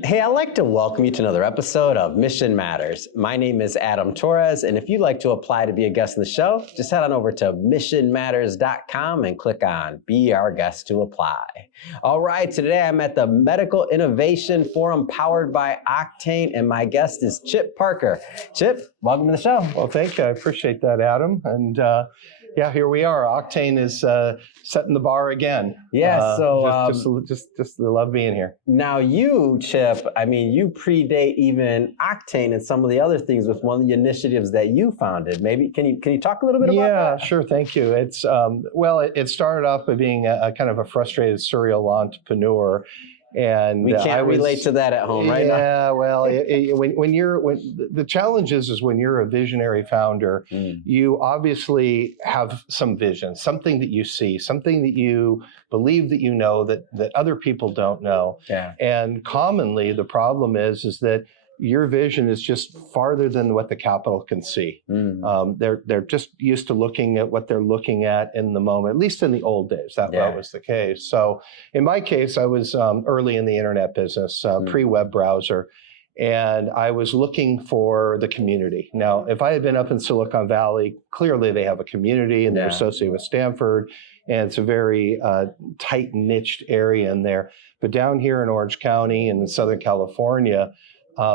Hey, I'd like to welcome you to another episode of Mission Matters. My name is Adam Torres, and if you'd like to apply to be a guest on the show, just head on over to missionmatters.com and click on Be Our Guest to apply. All right, today I'm at the Medical Innovation Forum powered by Octane, and my guest is Chip Parker. Chip, welcome to the show. Well, thank you. I appreciate that, Adam. And yeah, here we are. Octane is setting the bar again. Yeah, just love being here. Now you, Chip, I mean, you predate even Octane and some of the other things with one of the initiatives that you founded. Maybe can you talk a little bit about that? Yeah, sure. Thank you. It's it started off by being a kind of a frustrated serial entrepreneur. And we can't relate to that at home, right? Yeah, well, when the challenge is when you're a visionary founder, you obviously have some vision, something that you see, something that you believe that you know that other people don't know. Yeah. And commonly the problem is that your vision is just farther than what the capital can see. They're just used to looking at what they're looking at in the moment, at least in the old days, that was the case. So in my case, I was early in the internet business, pre-web browser, and I was looking for the community. Now, if I had been up in Silicon Valley, clearly they have a community and they're associated with Stanford, and it's a very tight niched area in there. But down here in Orange County and in Southern California,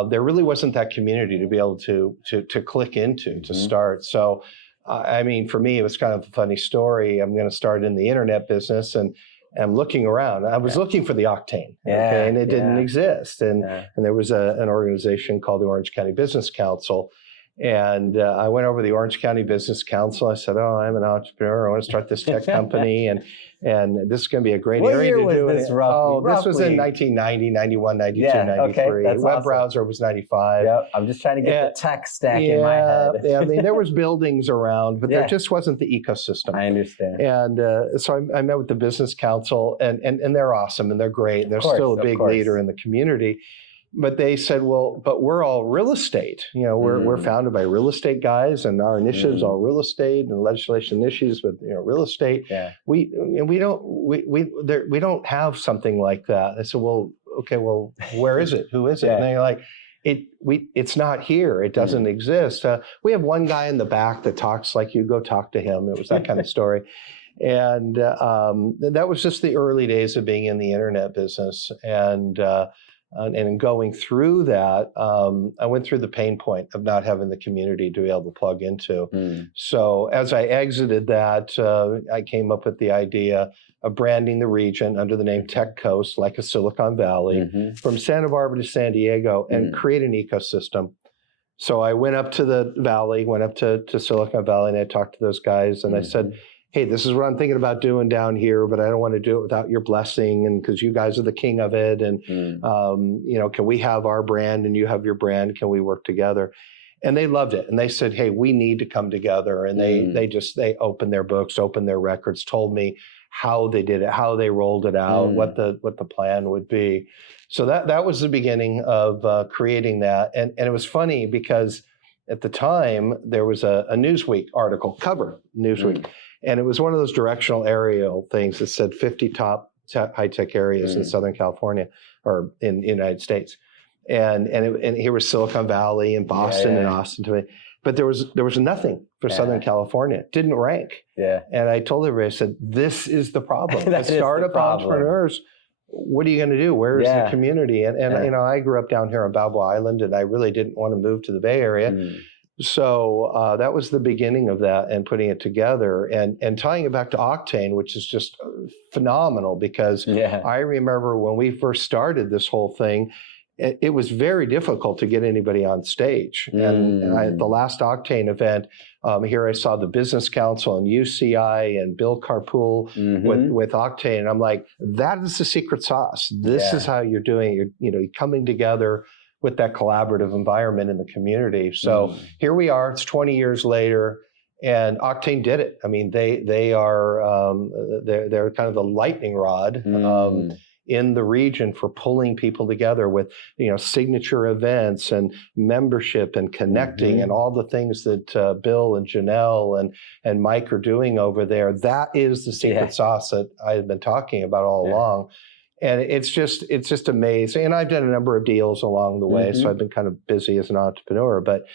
there really wasn't that community to be able to click into to start. So, I mean, for me, it was kind of a funny story. I'm going to start in the internet business, and I'm looking around. I was looking for the Octane, and it didn't exist. And there was an organization called the Orange County Business Council. And I went over to the Orange County Business Council. I said, "Oh, I'm an entrepreneur. I want to start this tech company, and this is going to be a great area to do it." This was in 1990, 91, 92, 93. That's Web awesome. browser was 95. Yep. I'm just trying to get the tech stack in my head. I mean, there was buildings around, but there just wasn't the ecosystem. I understand. And so I met with the Business Council, and they're awesome, and they're great. And they're still a big leader in the community. But they said, well, but we're all real estate. You know, we're founded by real estate guys, and our initiatives are real estate and legislation issues with real estate. Yeah. We don't have something like that. I said, well, okay, well, where is it? Who is it? And they're like, it's not here. It doesn't exist. We have one guy in the back that talks like you. Go talk to him. It was that kind of story. And that was just the early days of being in the internet business. And going through that, I went through the pain point of not having the community to be able to plug into. So as I exited that, I came up with the idea of branding the region under the name Tech Coast, like a Silicon Valley, from Santa Barbara to San Diego, and create an ecosystem. So I went up to the valley, went up to Silicon Valley, and I talked to those guys, and I said, hey, this is what I'm thinking about doing down here, but I don't want to do it without your blessing, and because you guys are the king of it, and can we have our brand and you have your brand? Can we work together? And they loved it, and they said, hey, we need to come together. And they opened their books, opened their records, told me how they did it, how they rolled it out, what the plan would be. So that was the beginning of creating that, and it was funny because at the time there was a Newsweek article, cover Newsweek. And it was one of those directional aerial things that said 50 top high-tech areas in Southern California or in the United States. And here was Silicon Valley and Boston and Austin to me. But there was nothing for Southern California. It didn't rank. Yeah. And I told everybody, I said, this is the problem. As startup entrepreneurs, what are you going to do? Where is the community? And I grew up down here on Balboa Island, and I really didn't want to move to the Bay Area. So that was the beginning of that, and putting it together and tying it back to Octane, which is just phenomenal because I remember when we first started this whole thing, it was very difficult to get anybody on stage. And at the last Octane event, here I saw the Business Council and UCI and Bill Carpool with Octane. And I'm like, that is the secret sauce. This is how you're doing it. You're coming together with that collaborative environment in the community. So here we are, it's 20 years later, and Octane did it. I mean, they're kind of the lightning rod in the region for pulling people together with, signature events and membership and connecting and all the things that Bill and Janelle and Mike are doing over there. That is the secret sauce that I had been talking about all along. And it's just amazing. And I've done a number of deals along the way, so I've been kind of busy as an entrepreneur. But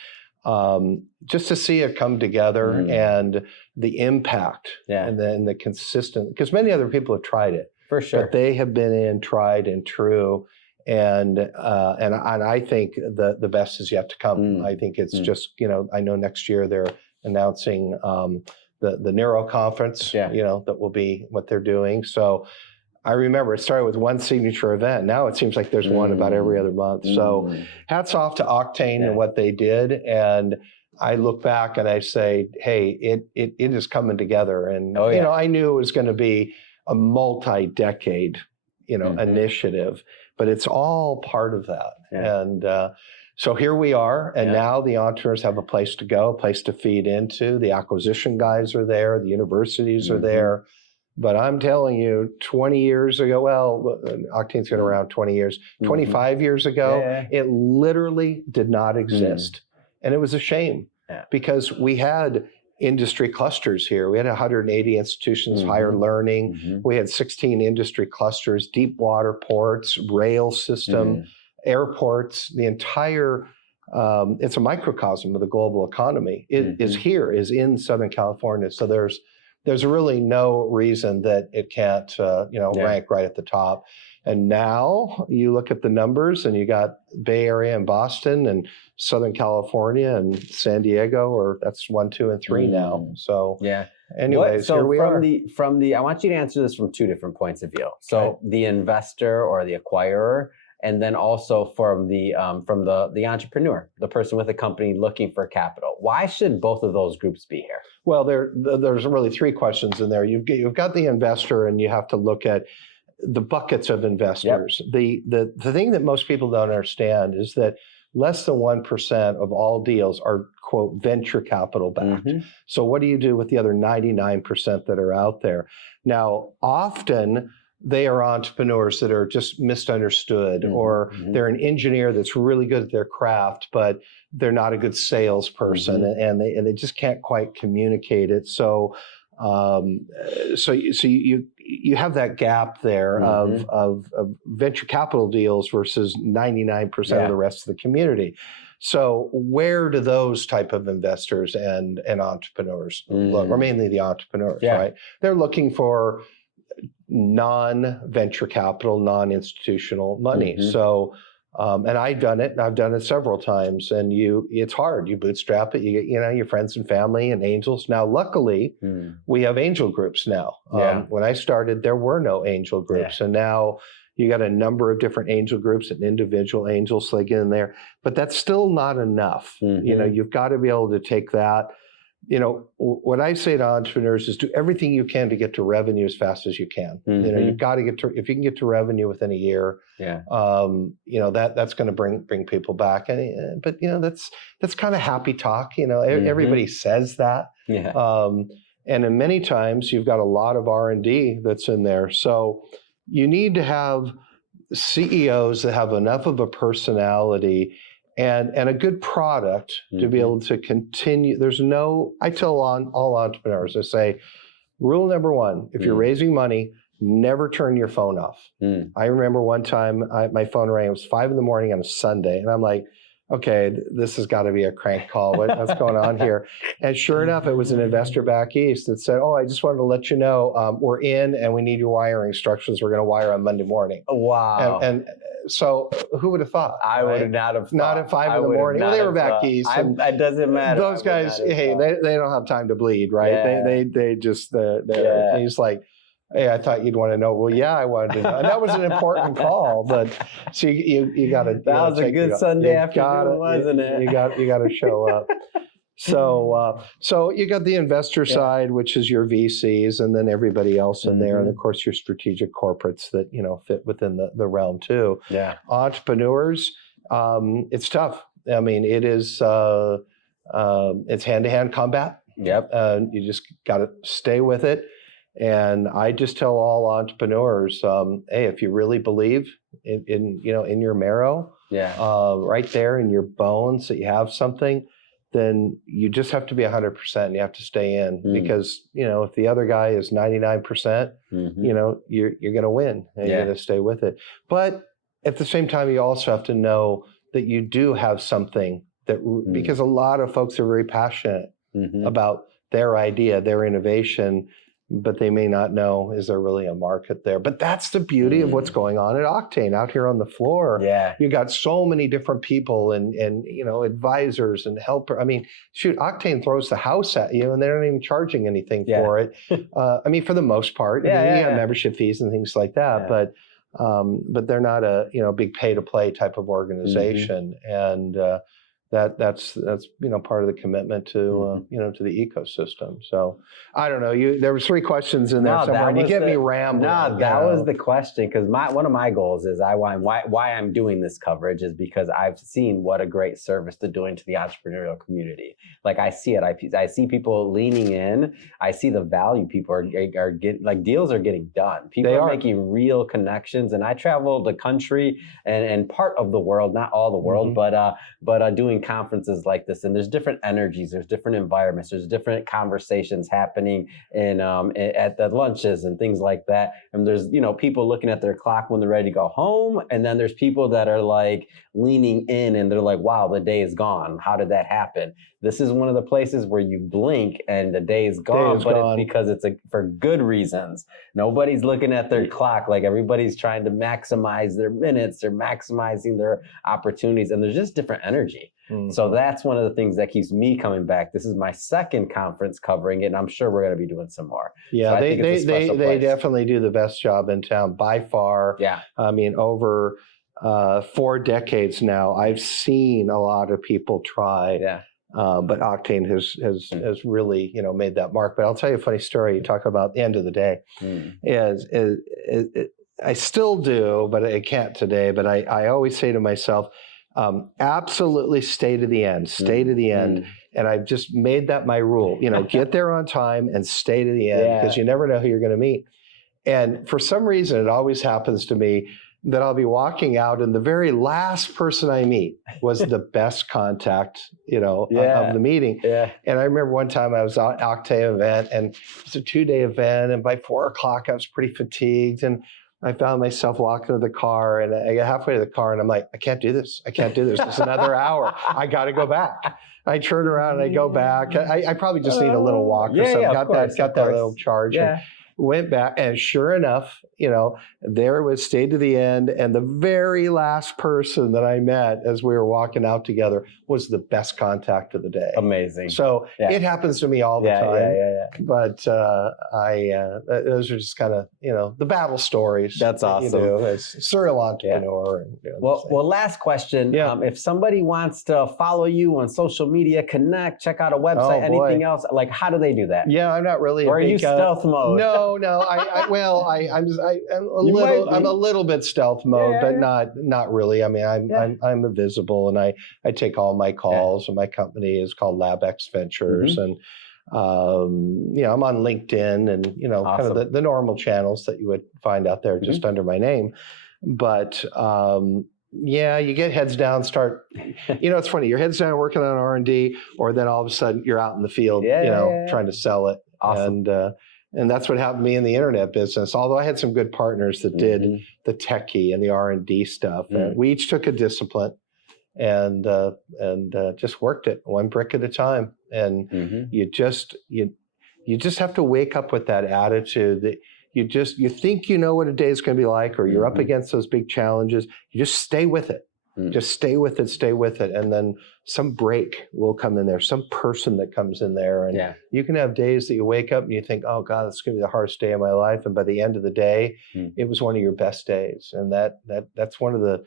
just to see it come together and the impact and then the consistent, because many other people have tried it. For sure. But they have been in tried and true. And I think the best is yet to come. I think it's just, I know next year they're announcing the Neuro conference, that will be what they're doing. So I remember it started with one signature event. Now it seems like there's one about every other month. So hats off to Octane and what they did. And I look back and I say, hey, it is coming together. And, I knew it was going to be a multi-decade, initiative, but it's all part of that. And so here we are. And now the entrepreneurs have a place to go, a place to feed into. The acquisition guys are there. The universities are there. But I'm telling you, 20 years ago, well, Octane's been around 20 years, 25 years ago, it literally did not exist. And it was a shame because we had industry clusters here. We had 180 institutions, higher learning. We had 16 industry clusters, deep water ports, rail system, airports, the entire, it's a microcosm of the global economy. It is in Southern California. So there's really no reason that it can't, rank right at the top. And now you look at the numbers and you got Bay Area and Boston and Southern California and San Diego, or that's 1, 2, and 3 now. So anyways, here we are. I want you to answer this from two different points of view. So the investor or the acquirer, and then also from the entrepreneur, the person with a company looking for capital. Why should both of those groups be here? Well, there's really 3 questions in there. You've got the investor, and you have to look at the buckets of investors. The thing that most people don't understand is that less than 1% of all deals are, quote, venture capital backed. So what do you do with the other 99% that are out there? Now, often they are entrepreneurs that are just misunderstood, or they're an engineer that's really good at their craft, but they're not a good salesperson, and they just can't quite communicate it. So you have that gap there of venture capital deals versus 99% of the rest of the community. So where do those type of investors and entrepreneurs look, or mainly the entrepreneurs, right? They're looking for non-venture capital, non-institutional money. So, and I've done it, and I've done it several times, and it's hard. You bootstrap it, you get, your friends and family and angels. Now, luckily, we have angel groups now. When I started, there were no angel groups, and now you got a number of different angel groups and individual angels, so they get in there, but that's still not enough. You've got to be able to take that. What I say to entrepreneurs is do everything you can to get to revenue as fast as you can. You've got to if you can get to revenue within a year, that's going to bring people back. But that's kind of happy talk. Everybody says that. And in many times you've got a lot of R&D that's in there. So you need to have CEOs that have enough of a personality and a good product to be able to continue. I tell all entrepreneurs, I say, rule number 1, if you're raising money, never turn your phone off. I remember one time my phone rang, it was 5 in the morning on a Sunday, and I'm like, okay, this has got to be a crank call. What's going on here? And sure enough, it was an investor back east that said, I just wanted to let you know, we're in and we need your wiring instructions. We're going to wire on Monday morning. Wow. And so who would have thought? I would not have thought. Not at 5 in the morning. Well, they were back east. It doesn't matter. Those guys, hey, they don't have time to bleed, right? They just, he's like, hey, I thought you'd want to know. Well, yeah, I wanted to know. And that was an important call, but so you got to. That was a good Sunday afternoon, wasn't it? You got to show up. So you got the investor side, which is your VCs, and then everybody else in there, and of course your strategic corporates that fit within the realm too. Entrepreneurs, it's tough. I mean, it is it's hand-to-hand combat. You just got to stay with it. And I just tell all entrepreneurs, hey, if you really believe in your marrow, right there in your bones that you have something, then you just have to be 100% and you have to stay in because, if the other guy is 99%, you're going to win and you're going to stay with it. But at the same time, you also have to know that you do have something that, because a lot of folks are very passionate about their idea, their innovation, but they may not know, is there really a market there? But that's the beauty of what's going on at Octane out here on the floor. Yeah. You got so many different people and advisors and helper. I mean, shoot, Octane throws the house at you and they're not even charging anything for it. For the most part, you have membership fees and things like that, but they're not a big pay to play type of organization. And that's part of the commitment to to the ecosystem. So I don't know. There were 3 questions in there somewhere, and you get me rambling. No, that was the question, because one of my goals is why I'm doing this coverage is because I've seen what a great service they're doing to the entrepreneurial community. Like I see it. I see people leaning in. I see the value people are getting. Like deals are getting done. People are making real connections. And I travel the country and part of the world, not all the world, but doing conferences like this, and there's different energies, there's different environments, there's different conversations happening at the lunches and things like that. And there's people looking at their clock when they're ready to go home, and then there's people that are like leaning in and they're like, wow, the day is gone. How did that happen? This is one of the places where you blink and the day is gone, it's because it's for good reasons. Nobody's looking at their clock. Like everybody's trying to maximize their minutes, they're maximizing their opportunities, and there's just different energy. So that's one of the things that keeps me coming back. This is my 2nd conference covering it, and I'm sure we're going to be doing some more. Yeah, so they definitely do the best job in town by far. Yeah, I mean, over 4 decades now, I've seen a lot of people try. Yeah. But Octane has really made that mark. But I'll tell you a funny story. You talk about the end of the day. I still do, but I can't today. But I always say to myself, absolutely stay to the end, stay to the end. And I've just made that my rule. Get there on time and stay to the end, because you never know who you're going to meet. And for some reason, it always happens to me that I'll be walking out and the very last person I meet was the best contact, of the meeting. Yeah. And I remember one time I was at an Octane event, and it was a 2-day event. And by 4 o'clock, I was pretty fatigued. And I found myself walking to the car, and I got halfway to the car and I'm like, I can't do this. It's another hour. I got to go back. I turn around and I go back. I probably just need a little walk or something. Got that little charge. Yeah. Went back, and sure enough, there it was, stayed to the end. And the very last person that I met as we were walking out together was the best contact of the day. Amazing. So it happens to me all the time. But those are just kind of, the battle stories. That's awesome. As a serial entrepreneur. Well, last question. If somebody wants to follow you on social media, connect, check out a website, anything else, like how do they do that? Yeah, I'm not really. Or are you stealth mode? No. I'm a little bit stealth mode, but not really. I mean, I'm visible, and I take all my calls. And my company is called LabX Ventures, and I'm on LinkedIn, and kind of the normal channels that you would find out there just under my name. But you get heads down, start. It's funny. Your head's down working on R&D, or then all of a sudden you're out in the field, trying to sell it. Awesome. And that's what happened to me in the internet business. Although I had some good partners that did the techie and the R&D stuff, and we each took a discipline and just worked it one brick at a time. And you just have to wake up with that attitude that you think you know what a day is going to be like, or you're up against those big challenges. You just stay with it. Just stay with it. And then some break will come in there, some person that comes in there. And you can have days that you wake up and you think, oh God, it's going to be the hardest day of my life. And by the end of the day, it was one of your best days. And that's one of the,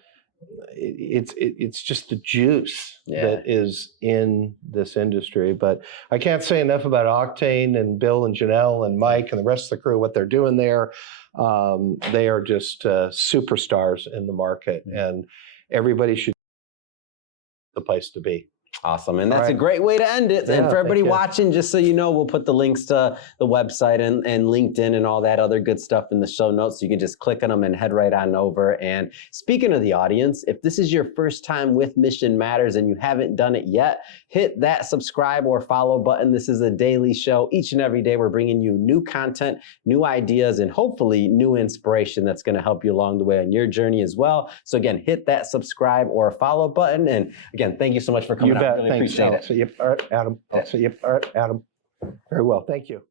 it's just the juice that is in this industry. But I can't say enough about Octane and Bill and Janelle and Mike and the rest of the crew, what they're doing there. They are just superstars in the market, and everybody should the place to be. Awesome. And that's All a right. great way to end it. Yeah, And for everybody thank you. watching, just so you know, we'll put the links to the website and LinkedIn and all that other good stuff in the show notes. So you can just click on them and head right on over. And speaking of the audience, if this is your first time with Mission Matters and you haven't done it yet, hit that subscribe or follow button. This is a daily show. Each and every day, we're bringing you new content, new ideas, and hopefully new inspiration that's going to help you along the way on your journey as well. So again, hit that subscribe or follow button. And again, thank you so much for coming You out. bet. Really Thanks. appreciate it. All right, Adam. Very well. Thank you.